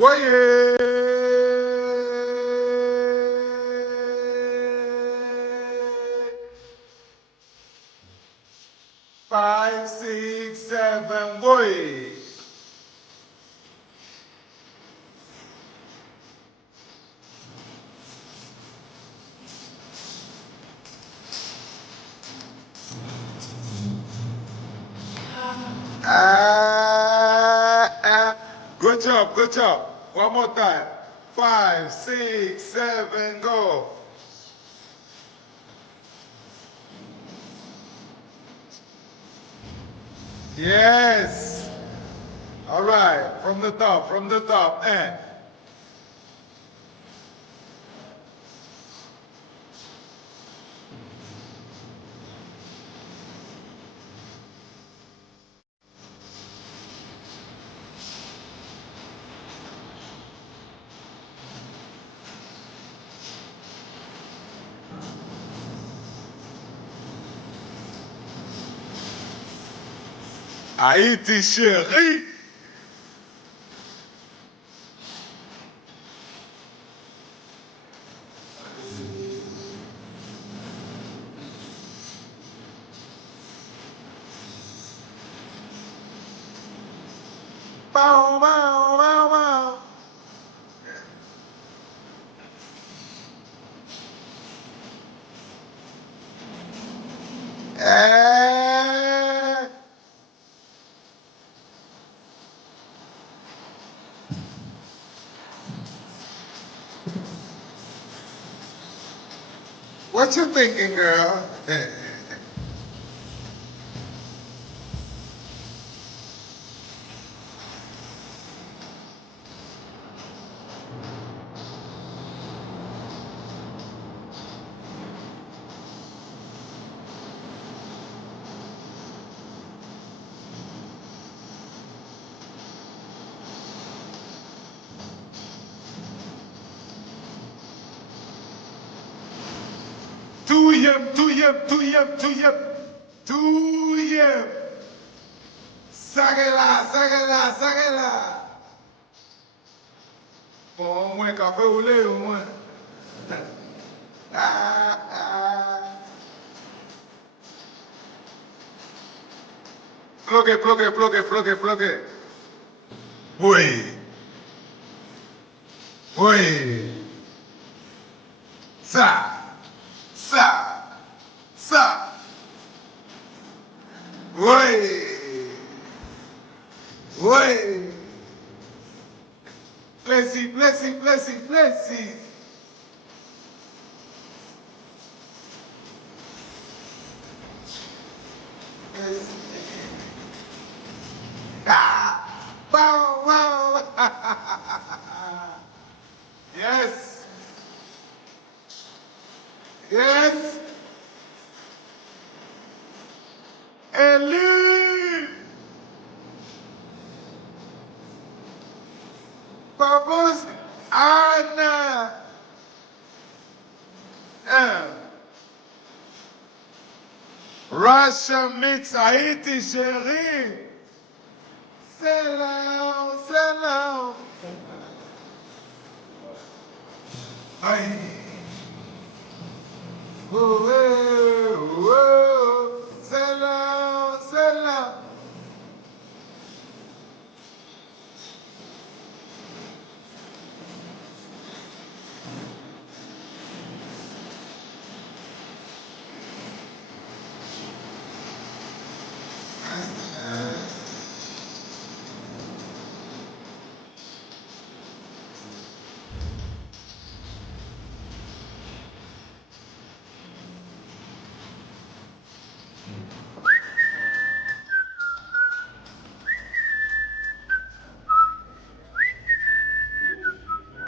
Voyez 5, 6, 7, voyez. Good job, good job. One more time. 5, 6, 7, go. Yes. All right, from the top, and. Haïti chérie. Bow, bow, bow, bow. What you thinking, girl? Two yep. Sagela. Bon, moins café au lait, au moins. Floque. Oui. Ça. Oui. Blessy. Wow. Yes. Elie. Vamos, Ana. Russia meets Haiti, chérie. C'est là. Aïe. C'est là.